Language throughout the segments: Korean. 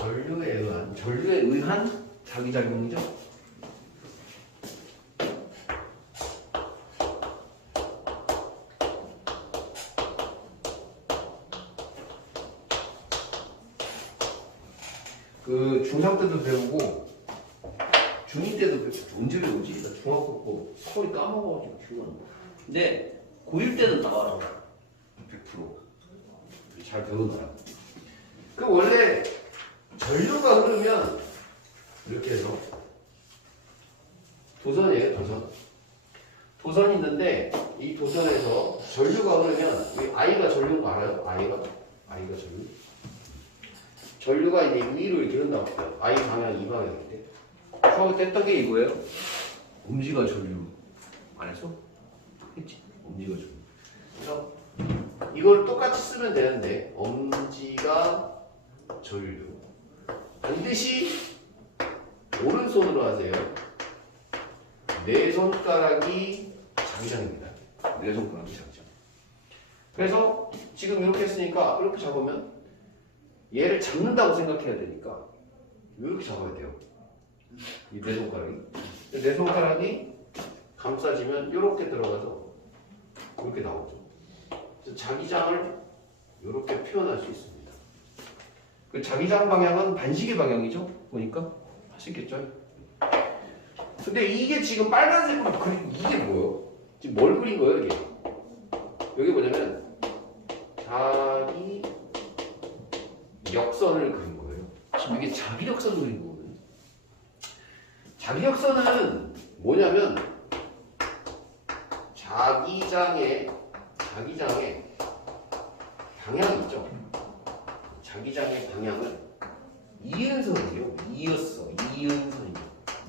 전류에 의한 자기작용이죠. 그 중3 때도 배우고 중2 때도 배우고 언제 배우지? 나 중학교 거 거의 까먹어가지고 중간. 근데 고1 때는 나와라. 100%잘 배우더라. 그 원래 전류가 흐르면 이렇게 해서 도선이에요, 도선. 도선이 있는데 이 도선에서 전류가 흐르면 이 I가 전류인 거 알아요? I가 전류. 전류가 이제 위로 이렇게 흐른다고 할게요. I 방향, 이 방향인데. 처음에 뗐던 게 이거예요. 엄지가 전류. 안 했어? 했지? 엄지가 전류. 그래서 이걸 똑같이 쓰면 되는데 엄지가 전류. 반드시 오른손으로 하세요. 네 손가락이 자기장입니다. 네 손가락이 자기장. 그래서 지금 이렇게 했으니까 이렇게 잡으면 얘를 잡는다고 생각해야 되니까 이렇게 잡아야 돼요. 이 네 손가락이. 네 손가락이 감싸지면 이렇게 들어가서 이렇게 나오죠. 그래서 자기장을 이렇게 표현할 수 있습니다. 그 자기장 방향은 반시계 방향이죠. 보니까 아시겠죠? 근데 이게 지금 빨간색으로 그린 이게 뭐예요? 지금 뭘 그린 거예요, 이게? 여기 뭐냐면 자기 역선을 그린 거예요. 지금 이게 자기력선을 그린 거거든요. 자기력선은 뭐냐면 자기장의 방향이 있죠. 자기장의 방향을 이은선이에요. 이은선이죠.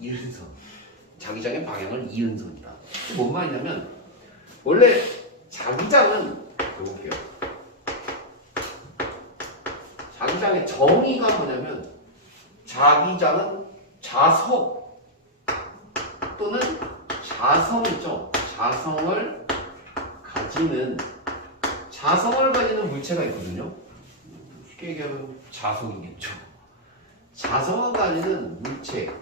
이은선. 자기장의 방향을 이은선이다. 뭔 말이냐면 원래 자기장은 볼게요. 자기장의 정의가 뭐냐면 자기장은 자석 또는 자성이죠. 자성을 가지는 물체가 있거든요. 쉽게 얘기하면 자석이겠죠. 자성을 가지는 물체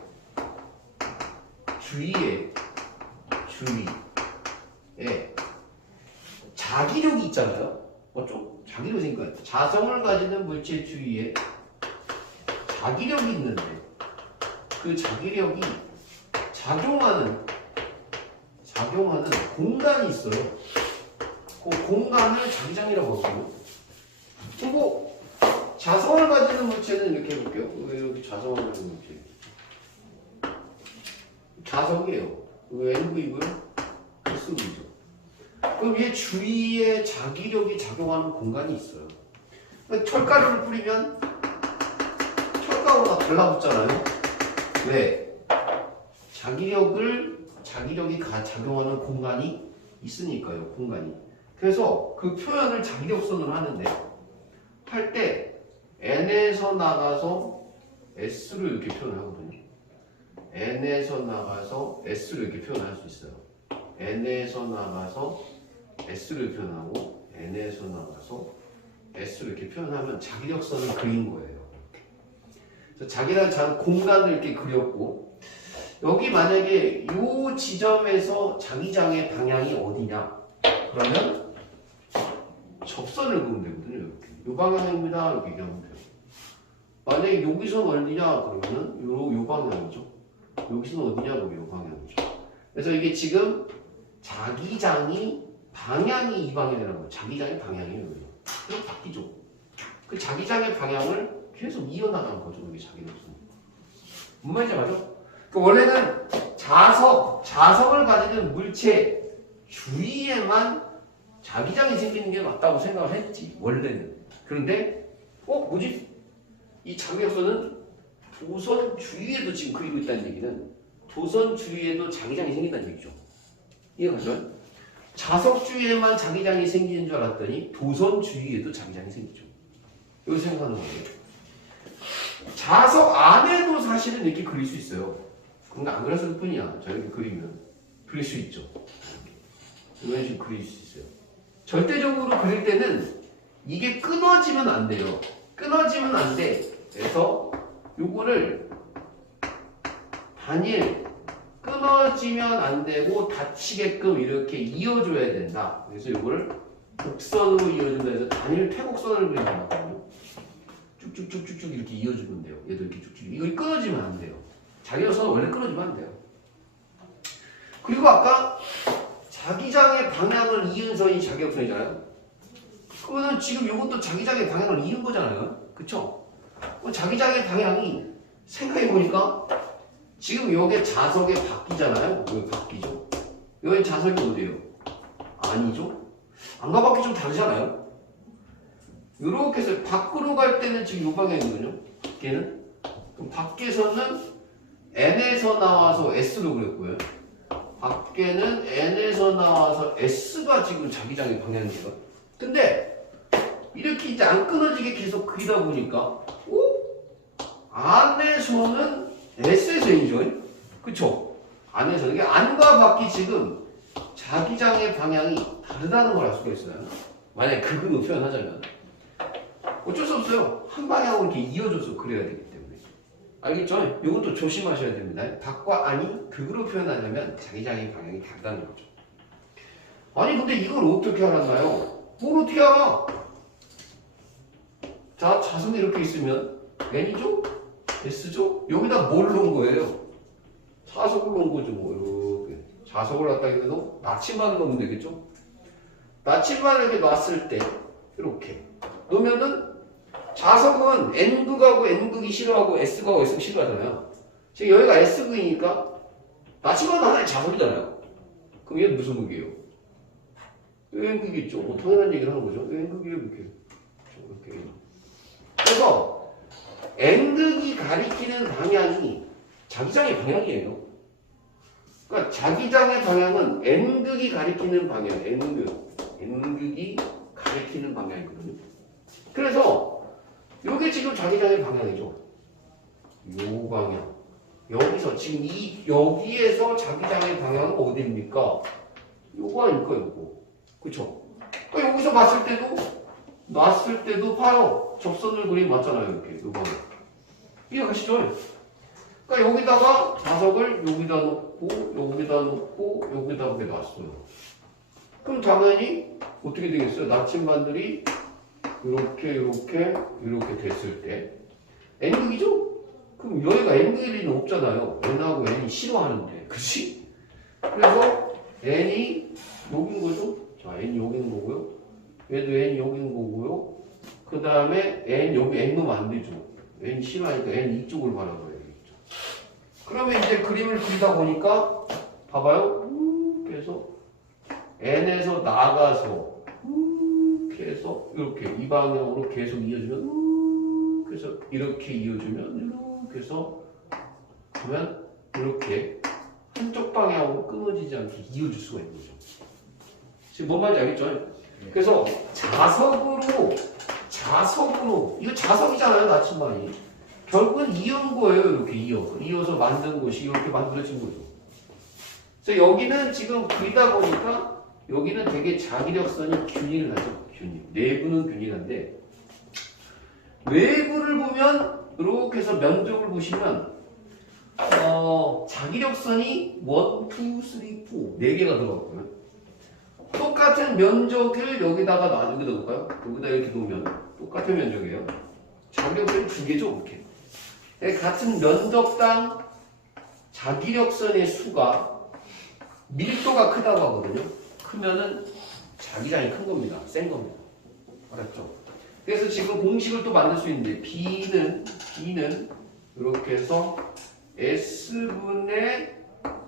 주위에 자기력이 있잖아요. 맞죠? 자기력이 생겨요. 자성을 가지는 물체 주위에 자기력이 있는데 그 자기력이 작용하는 공간이 있어요. 그 공간을 자기장이라고 하거든요. 그리고 자성을 가지는 물체는 이렇게 해볼게요. 여기 자성을 가지는 물체. 자석이에요. NV고요. S이죠. 그럼 얘 주위에 자기력이 작용하는 공간이 있어요. 철가루를 뿌리면 철가루가 달라붙잖아요. 왜? 자기력이 작용하는 공간이 있으니까요. 공간이. 그래서 그 표현을 자기력선으로 하는데 할 때 N에서 나가서 S를 이렇게 표현하거든요. N에서 나가서 S를 이렇게 표현할 수 있어요. N에서 나가서 S를 표현하고 N에서 나가서 S를 이렇게 표현하면 자기력선을 그린 거예요. 그래서 자기랑 공간을 이렇게 그렸고 여기 만약에 이 지점에서 자기장의 방향이 어디냐? 그러면 접선을 그리면 되거든요. 이렇게. 이 방향입니다. 이렇게 얘기하면 돼요. 만약에 여기서 어디냐? 그러면은 요 방향이죠. 여기서는 어디냐? 여기 요 방향이죠. 그래서 이게 지금 자기장이 방향이 이 방향이라는 거예요. 자기장의 방향이에요. 그럼 바뀌죠. 그 자기장의 방향을 계속 이어나가는 거죠. 이게 자기력선. 뭔 말인지 알죠? 그 원래는 자석을 가지는 물체 주위에만 자기장이 생기는 게 맞다고 생각을 했지. 원래는. 그런데 뭐지? 이 자기력선은 도선 주위에도 지금 그리고 있다는 얘기는 도선 주위에도 자기장이 생긴다는 얘기죠. 이해가죠? 자석 주위에만 자기장이 생기는 줄 알았더니 도선 주위에도 자기장이 생기죠. 이거 생각하는 거예요. 자석 안에도 사실은 이렇게 그릴 수 있어요. 근데 안 그렸을 뿐이야. 저렇게 그리면 그릴 수 있죠. 이런 식으로 그릴 수 있어요. 절대적으로 그릴 때는 이게 끊어지면 안 돼요. 끊어지면 안 돼. 에서 요거를 단일 끊어지면 안 되고 닫히게끔 이렇게 이어줘야 된다. 그래서 요거를 곡선으로 이어준다 해서 단일 퇴곡선을 그린다거든요. 쭉쭉쭉쭉쭉 이렇게 이어주면 돼요. 얘도 이렇게 쭉쭉. 이거 끊어지면 안 돼요. 자기장선은 원래 끊어지면 안 돼요. 그리고 아까 자기장의 방향을 이은 선이 자기역선이잖아요. 그러면 지금 이것도 자기장의 방향을 이은 거잖아요. 그쵸? 자기장의 방향이 생각해보니까 지금 여기 자석에 바뀌잖아요. 여기 바뀌죠. 여기 자석이 어디예요? 아니죠? 안과 밖이 좀 다르잖아요. 이렇게 해서 밖으로 갈 때는 지금 이 방향이거든요. 밖에는. 그럼 밖에서는 N에서 나와서 S로 그렸고요. 밖에는 N에서 나와서 S가 지금 자기장의 방향이에요. 근데 이렇게 이제 안 끊어지게 계속 그리다 보니까 안에서는 S에서 N이죠. 그쵸? 안에서는 이게 안과 밖이 지금 자기장의 방향이 다르다는 걸 알 수가 있어요. 만약에 극으로 표현하자면 어쩔 수 없어요. 한 방향으로 이렇게 이어져서 그려야 되기 때문에. 알겠죠? 이것도 조심하셔야 됩니다. 밖과 안이 극으로 표현하려면 자기장의 방향이 다르다는 거죠. 아니 근데 이걸 어떻게 알았나요? 뭘 어떻게 알아? 자, 자석이 이렇게 있으면 N이죠? S죠? 여기다 뭘 놓은 거예요? 자석을 놓은 거죠. 뭐 이렇게 자석을 갖다 여기도 나침반을 넣으면 되겠죠? 나침반을 이렇게 놨을 때 이렇게 놓으면은 자석은 N극하고 N극이 싫어하고 S극하고 S극이 싫어하잖아요. 지금 여기가 S극이니까 나침반 하나의 자석이잖아요. 그럼 얘는 무슨 극이에요? N극이겠죠. 뭐 당연한 얘기를 하는 거죠. N극이에요 이렇게. 그래서 N극이 가리키는 방향이 자기장의 방향이에요. 그러니까 자기장의 방향은 N극이 가리키는 방향, N극이 가리키는 방향이거든요. 그래서 이게 지금 자기장의 방향이죠. 요 방향. 여기서 지금 여기에서 자기장의 방향은 어디입니까? 요거 아닙니까, 요거. 그쵸? 그러니까 여기서 놨을 때도 봐요. 접선을 그림 맞잖아요, 이렇게. 요 방향. 이해가시죠? 그러니까 여기다가 자석을 여기다 놓고 여기다 이렇게 놨어요. 그럼 당연히 어떻게 되겠어요? 나침반들이 이렇게 됐을 때 N극이죠? 그럼 여기가 N극일 리는 없잖아요. N하고 N이 싫어하는데, 그치? 그래서 N이 여긴 거죠? 자, N 여기는 거고요. 얘도 N 여기는 거고요. 그 다음에 N 여기 N 넣으면 안 되죠. N 싫어하니까 N 이쪽으로 바라봐야 되겠죠. 그러면 이제 그림을 그리다 보니까 봐봐요. 그래서 N에서 나가서 해서 이렇게 이 방향으로 계속 이어주면 그래서 이렇게 이어주면 이렇게 해서 그러면 이렇게 한쪽 방향으로 끊어지지 않게 이어줄 수가 있는 거죠. 지금 뭔 말인지 알겠죠? 그래서 자석으로 이거 자석이잖아요, 나침반이. 결국은 이은 거예요. 이렇게 이어서 만든 것이 이렇게 만들어진 거죠. 그래서 여기는 지금 그리다 보니까 여기는 되게 자기력선이 균일하죠. 내부는 균일한데 외부를 보면 이렇게 해서 면적을 보시면 자기력선이 1, 2, 3, 4 4개가 들어갔고요. 똑같은 면적을 여기다가 놓을까요? 여기다 이렇게 놓으면 똑같은 면적이에요. 자기력선이 2개죠, 이렇게. 같은 면적당 자기력선의 수가 밀도가 크다고 하거든요. 크면은 자기장이 큰 겁니다. 센 겁니다. 알았죠? 그래서 지금 공식을 또 만들 수 있는데 B는 이렇게 해서 S분의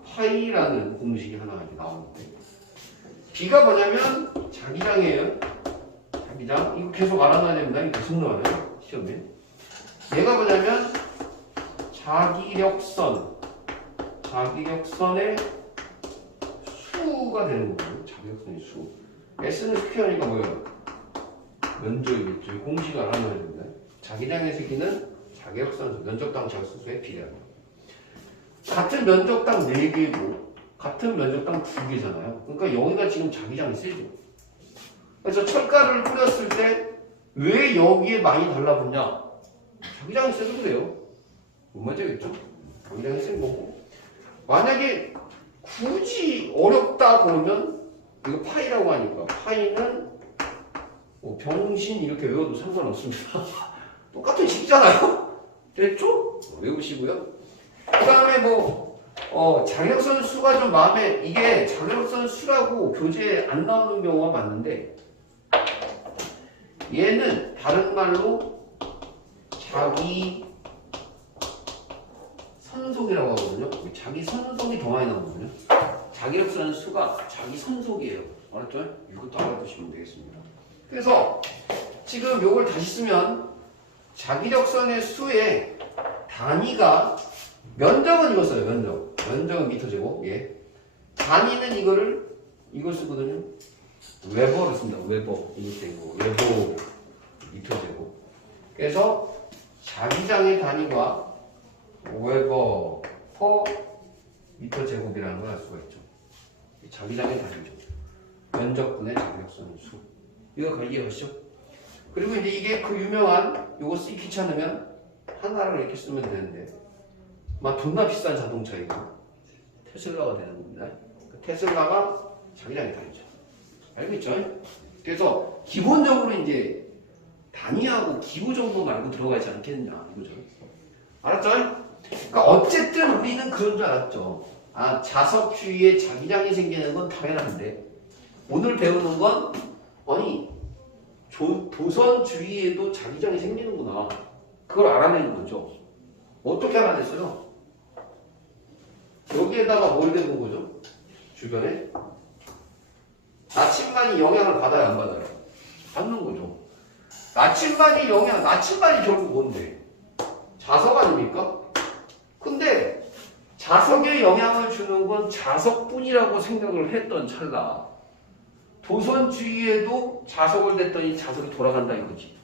파이라는 공식이 하나 이렇게 나오는데 B가 뭐냐면 자기장이에요. 자기장. 이거 계속 알아놔야 됩니다. 이거 계속 나와요. 시험에. 얘가 뭐냐면 자기력선의 수가 되는 거예요. 자기력선의 수. S는 스퀘어니까 뭐예요? 면적이겠죠. 공식을 알아놔야 됩니다. 자기장의 세기는 자기력선 면적당 자수수의 비례합니다. 같은 면적당 4개고 같은 면적당 2개잖아요. 그러니까 여기가 지금 자기장이 세죠. 그래서 철가루를 뿌렸을 때 왜 여기에 많이 달라붙냐? 자기장이 있어도 그래요. 못 맞아야겠죠? 자기장이 센 거고. 만약에 굳이 어렵다 그러면 이거 파이라고 하니까 파이는 뭐 병신 이렇게 외워도 상관없습니다. 똑같은 식이잖아요. 됐죠? 외우시고요. 그 다음에 자력선 수가 좀 마음에, 이게 자력선 수라고 교재에 안 나오는 경우가 많은데, 얘는 다른 말로 자기 선속이라고 하거든요. 자기 선속이 더 많이 나오거든요. 자기력선 수가 자기 선속이에요. 알았죠? 이것도 알아두시면 되겠습니다. 그래서 지금 요걸 다시 쓰면 자기력선의 수의 단위가, 면적은 이거 써요. 면적은 미터 제곱. 예. 단위는 이걸 쓰거든요. 웨버를 씁니다. 웨버. 이거 웨버 미터 제곱. 그래서 자기장의 단위가 웨버 퍼 미터 제곱이라는 걸 알 수가 있죠. 자기장의 단위죠. 면적분의 자기력선의 수. 이거 이해하시죠? 그리고 이제 이게 그 유명한, 요거 쓰기 귀찮으면 하나를 이렇게 쓰면 되는데, 막 존나 비싼 자동차이고 테슬라가 되는 겁니다. 테슬라가 자기장의 단위죠. 알겠죠? 그래서 기본적으로 이제 단위하고 기호 정도 말고 들어가지 않겠냐 이거죠. 알았죠? 그러니까 어쨌든 우리는 그런 줄 알았죠. 자석 주위에 자기장이 생기는 건 당연한데, 오늘 배우는 건 아니 도선 주위에도 자기장이 생기는구나. 그걸 알아내는 거죠. 어떻게 알아냈어요? 여기에다가 뭘 대는 거죠? 주변에 나침반이 영향을 받아요, 안 받아요? 받는 거죠. 나침반이 결국 뭔데? 자석 아닙니까? 근데 자석에 영향을 주는 건 자석뿐이라고 생각을 했던 찰나, 도선 주위에도 자석을 댔더니 자석이 돌아간다 이거지.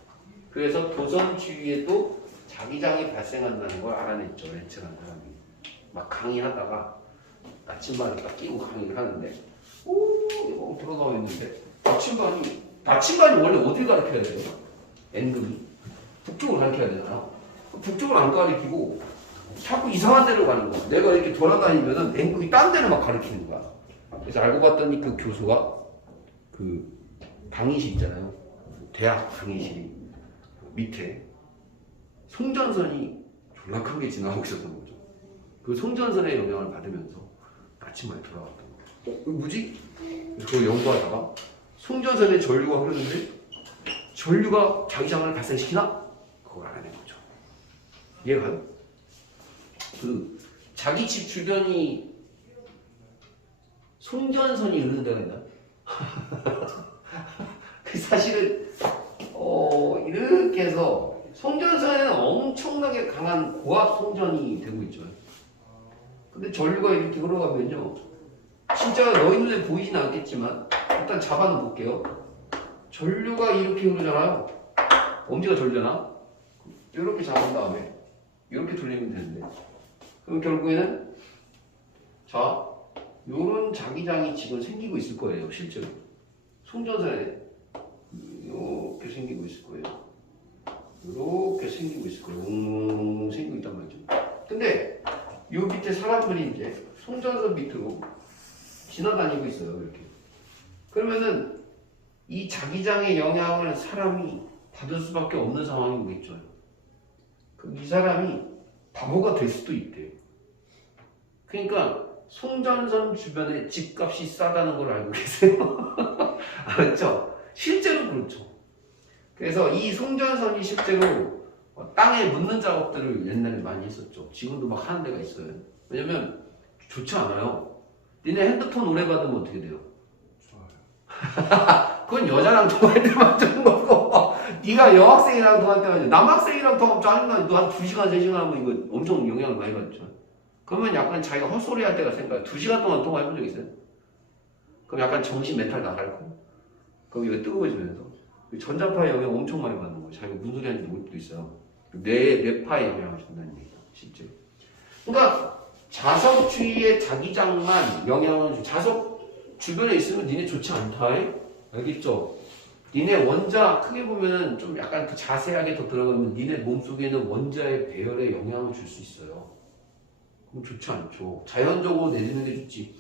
그래서 도선 주위에도 자기장이 발생한다는 걸 알아냈죠. 렌츠라는 사람이. 막 강의하다가 나침반을 딱 끼고 강의를 하는데, 이거 들어가고 있는데, 나침반이 원래 어딜 가르쳐야 돼요? N급이 북쪽을 가르쳐야 되잖아. 북쪽을 안 가르치고 자꾸 이상한 데로 가는 거야. 내가 이렇게 돌아다니면은 N급이 딴 데를 막 가르치는 거야. 그래서 알고 봤더니 그 교수가 그 강의실 있잖아요. 대학 강의실이 밑에 송전선이 졸라 큰 게 지나가고 있었던 거죠. 그 송전선의 영향을 받으면서 나침반이 돌아갔던 거예요. 뭐지? 그걸 연구하다가 송전선에 전류가 흐르는데 전류가 자기장을 발생시키나? 그걸 알아낸 거죠. 이해가요? 자기 집 주변이 송전선이 흐르는 데가 있나? 사실은 이렇게 해서 송전선에는 엄청나게 강한 고압 송전이 되고 있죠. 근데 전류가 이렇게 흘러가면요, 진짜 너희 눈에 보이진 않겠지만 일단 잡아는 볼게요. 전류가 이렇게 흐르잖아요. 엄지가 돌잖아. 이렇게 잡은 다음에 이렇게 돌리면 되는데, 그럼 결국에는 요런 자기장이 지금 생기고 있을 거예요. 실제로 송전선에 이렇게 생기고 있을 거예요. 이렇게 생기고 있을 거예요. 웅웅 생기고 있단 말이죠. 근데 요 밑에 사람들이 이제 송전선 밑으로 지나다니고 있어요. 이렇게. 그러면은 이 자기장의 영향을 사람이 받을 수밖에 없는 상황이겠죠. 이 사람이 바보가 될 수도 있대. 그러니까 송전선 주변에 집값이 싸다는 걸 알고 계세요? 알았죠? 실제로 그렇죠. 그래서 이 송전선이 실제로 땅에 묻는 작업들을 옛날에 많이 했었죠. 지금도 막 하는 데가 있어요. 왜냐면 좋지 않아요. 니네 핸드폰 오래 받으면 어떻게 돼요? 좋아요. 그건 여자랑 통화할 때만 좋은 거고, 네가 여학생이랑 통화할 때만, 남학생이랑 통화하면 짜증나. 너 한 2시간, 3시간 하면 이거 엄청 영향을 많이 받죠. 그러면 약간 자기가 헛소리 할 때가 생각해요. 2시간 동안 통화해본 적 있어요? 그럼 약간 정신 멘탈 나갈고, 그럼 이거 뜨거워지면서 전자파의 영향 엄청 많이 받는 거예요. 자기가 무슨 소리 하는지 모를 수도 있어요. 뇌파에 영향을 준다는 얘기죠, 실제. 그러니까 자석 주위의 자기장만 영향을 주. 자석 주변에 있으면 니네 좋지 않다. 알겠죠? 니네 원자 크게 보면은 좀 약간 그 자세하게 더 들어가면 니네 몸속에는 원자의 배열에 영향을 줄 수 있어요. 그럼 좋지 않죠. 자연적으로 내리는 게 좋지.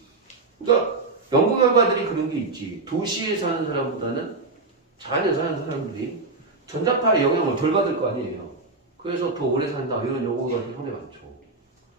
그러니까 연구 결과들이 그런 게 있지. 도시에 사는 사람보다는 자연에 사는 사람들이 전자파의 영향을 덜 받을 거 아니에요. 그래서 더 오래 산다 이런 연구 결과들이 상당히 많죠.